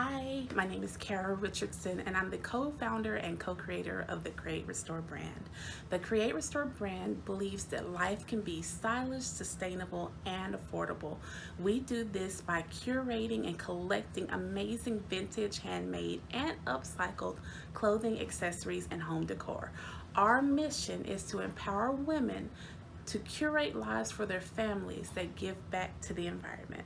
Hi, my name is Kara Richardson, and I'm the co-founder and co-creator of the Create Restore brand. The Create Restore brand believes that life can be stylish, sustainable, and affordable. We do this by curating and collecting amazing vintage, handmade, and upcycled clothing, accessories, and home decor. Our mission is to empower women to curate lives for their families that give back to the environment.